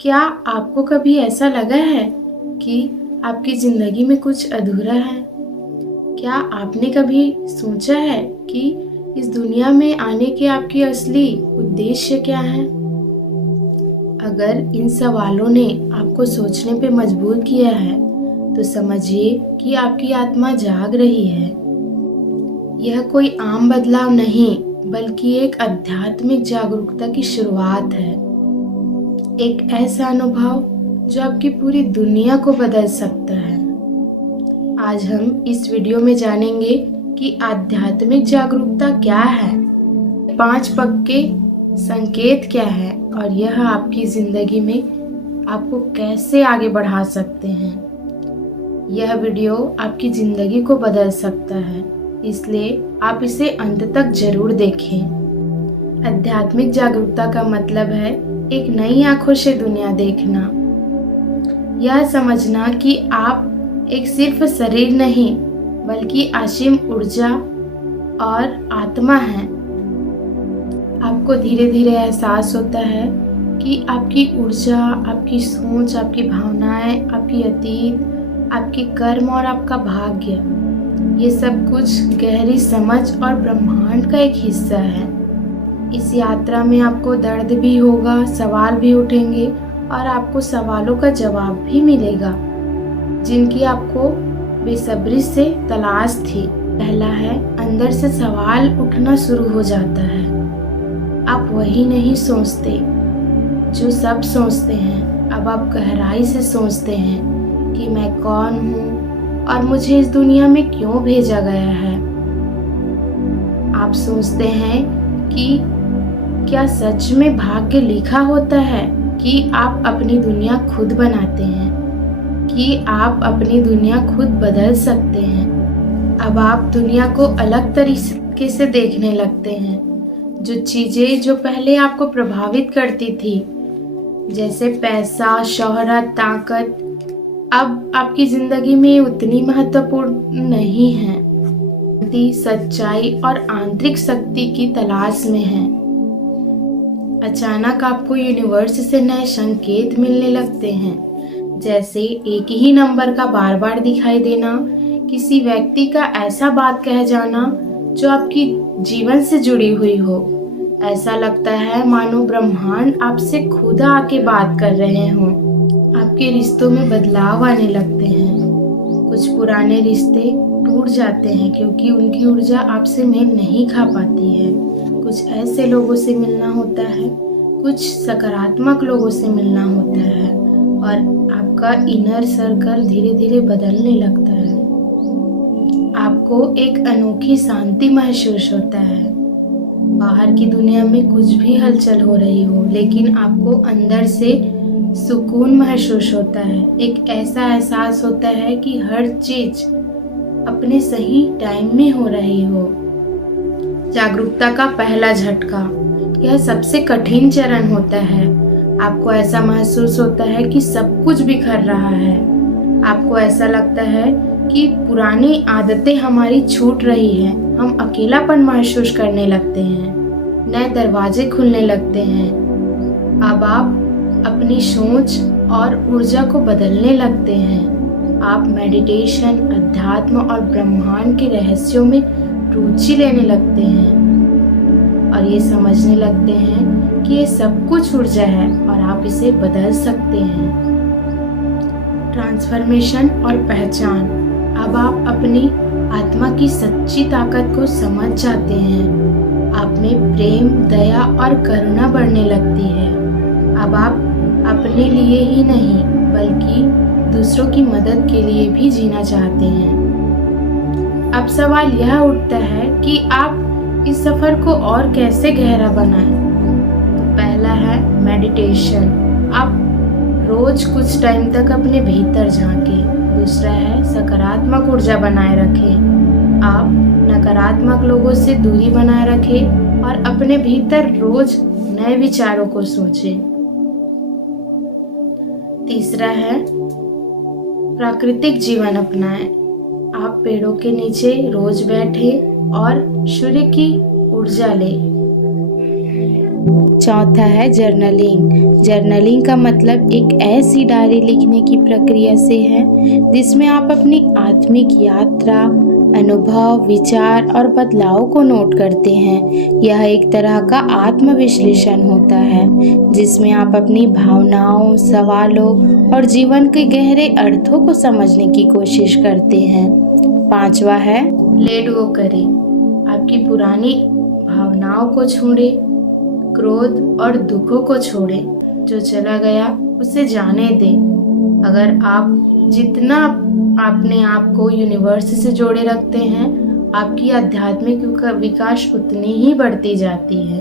क्या आपको कभी ऐसा लगा है कि आपकी ज़िंदगी में कुछ अधूरा है? क्या आपने कभी सोचा है कि इस दुनिया में आने के आपके असली उद्देश्य क्या हैं? अगर इन सवालों ने आपको सोचने पे मजबूर किया है, तो समझिए कि आपकी आत्मा जाग रही है। यह कोई आम बदलाव नहीं, बल्कि एक आध्यात्मिक जागरूकता की शुरुआत है। एक ऐसा अनुभव जो आपकी पूरी दुनिया को बदल सकता है। आज हम इस वीडियो में जानेंगे कि आध्यात्मिक जागरूकता क्या है, 5 पक्के संकेत क्या है और यह आपकी जिंदगी में आपको कैसे आगे बढ़ा सकते हैं। यह वीडियो आपकी जिंदगी को बदल सकता है, इसलिए आप इसे अंत तक जरूर देखें। आध्यात्मिक जागरूकता का मतलब है एक नई आंखों से दुनिया देखना। यह समझना कि आप एक सिर्फ शरीर नहीं, बल्कि असीम ऊर्जा और आत्मा हैं। आपको धीरे धीरे एहसास होता है कि आपकी ऊर्जा, आपकी सोच, आपकी भावनाएं, आपकी अतीत, आपके कर्म और आपका भाग्य, ये सब कुछ गहरी समझ और ब्रह्मांड का एक हिस्सा है। इस यात्रा में आपको दर्द भी होगा, सवाल भी उठेंगे और आपको सवालों का जवाब भी मिलेगा, जिनकी आपको बेसब्री से तलाश थी। पहला है, अंदर से सवाल उठना शुरू हो जाता है। आप वही नहीं सोचते जो सब सोचते हैं। अब आप गहराई से सोचते हैं कि मैं कौन हूँ और मुझे इस दुनिया में क्यों भेजा गया है। आप सोचते हैं कि क्या सच में भाग्य लिखा होता है कि आप अपनी दुनिया खुद बनाते हैं, कि आप अपनी दुनिया खुद बदल सकते हैं। अब आप दुनिया को अलग तरीके से देखने लगते हैं। जो चीजें जो पहले आपको प्रभावित करती थी, जैसे पैसा, शोहरत, ताकत, अब आपकी जिंदगी में उतनी महत्वपूर्ण नहीं है। सच्चाई और आंतरिक शक्ति की तलाश में है। अचानक आपको यूनिवर्स से नए संकेत मिलने लगते हैं, जैसे एक ही नंबर का बार बार दिखाई देना, किसी व्यक्ति का ऐसा बात कह जाना जो आपकी जीवन से जुड़ी हुई हो। ऐसा लगता है मानो ब्रह्मांड आपसे खुद आके बात कर रहे हों। आपके रिश्तों में बदलाव आने लगते हैं। कुछ पुराने रिश्ते टूट जाते हैं क्योंकि उनकी ऊर्जा आपसे मेल नहीं खा पाती है। कुछ ऐसे लोगों से मिलना होता है, कुछ सकारात्मक लोगों से मिलना होता है और आपका इनर सर्कल धीरे धीरे बदलने लगता है। आपको एक अनोखी शांति महसूस होता है। बाहर की दुनिया में कुछ भी हलचल हो रही हो, लेकिन आपको अंदर से सुकून महसूस होता है। एक ऐसा एहसास होता है कि हर चीज अपने सही टाइम में हो रही हो। जागरूकता का पहला झटका, यह सबसे कठिन चरण होता है। आपको ऐसा महसूस होता है कि सब कुछ बिखर रहा है। आपको ऐसा लगता है कि पुरानी आदतें हमारी छूट रही हैं। हम अकेलापन महसूस करने लगते हैं। नए दरवाजे खुलने लगते हैं। अब आप अपनी सोच और ऊर्जा को बदलने लगते हैं। आप मेडिटेशन, अध्यात्म और ब्रह्मांड के रहस्यों में रुचि लेने लगते हैं और ये समझने लगते हैं कि ये सब कुछ ऊर्जा है और आप इसे बदल सकते हैं। ट्रांसफॉर्मेशन और पहचान, अब आप अपनी आत्मा की सच्ची ताकत को समझ जाते हैं। आप में प्रेम, दया और करुणा बढ़ने लगती है। अब आप अपने लिए ही नहीं, बल्कि दूसरों की मदद के लिए भी जीना चाहते हैं। अब सवाल यह उठता है कि आप इस सफर को और कैसे गहरा बनाएं। तो पहला है मेडिटेशन। आप रोज कुछ टाइम तक अपने भीतर झांकें। दूसरा है सकारात्मक ऊर्जा बनाए रखें। आप नकारात्मक लोगों से दूरी बनाए रखें और अपने भीतर रोज नए विचारों को सोचें। तीसरा है प्राकृतिक जीवन अपनाएं। आप पेड़ों के नीचे रोज बैठे और सूर्य की ऊर्जा ले। चौथा है जर्नलिंग। जर्नलिंग का मतलब एक ऐसी डायरी लिखने की प्रक्रिया से है जिसमें आप अपनी आत्मिक यात्रा, अनुभव, विचार और बदलाव को नोट करते हैं। यह एक तरह का आत्मविश्लेषण होता है जिसमें आप अपनी भावनाओं, सवालों और जीवन के गहरे अर्थों को समझने की कोशिश करते हैं। पांचवा है लेट गो करें। आपकी पुरानी भावनाओं को छोड़ें, क्रोध और दुखों को छोड़ें। जो चला गया उसे जाने दें। अगर आप जितना अपने आप को यूनिवर्स से जोड़े रखते हैं, आपकी आध्यात्मिक विकास उतनी ही बढ़ती जाती है।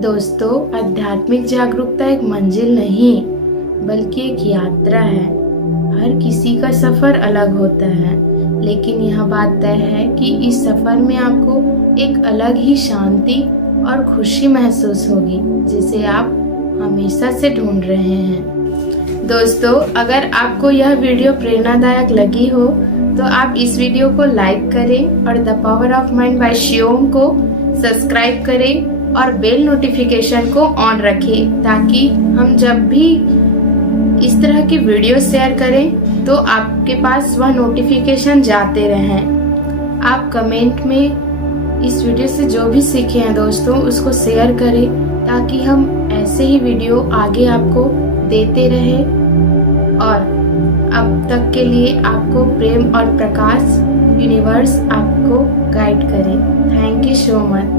दोस्तों, आध्यात्मिक जागरूकता एक मंजिल नहीं बल्कि एक यात्रा है। हर किसी का सफ़र अलग होता है, लेकिन यह बात तय है कि इस सफ़र में आपको एक अलग ही शांति और खुशी महसूस होगी जिसे आप हमेशा से ढूंढ रहे हैं। दोस्तों, अगर आपको यह वीडियो प्रेरणादायक लगी हो तो आप इस वीडियो को लाइक करें और the power of mind bye Shivam को सब्सक्राइब करें और बेल नोटिफिकेशन को ऑन रखें ताकि हम जब भी इस तरह की वीडियो शेयर करें तो आपके पास वह नोटिफिकेशन जाते रहें। आप कमेंट में इस वीडियो से जो भी सीखे हैं दोस्तों उसको शेयर करें ताकि हम ऐसे ही वीडियो आगे आपको देते रहें। और अब तक के लिए आपको प्रेम और प्रकाश यूनिवर्स आपको गाइड करे। Thank you so much.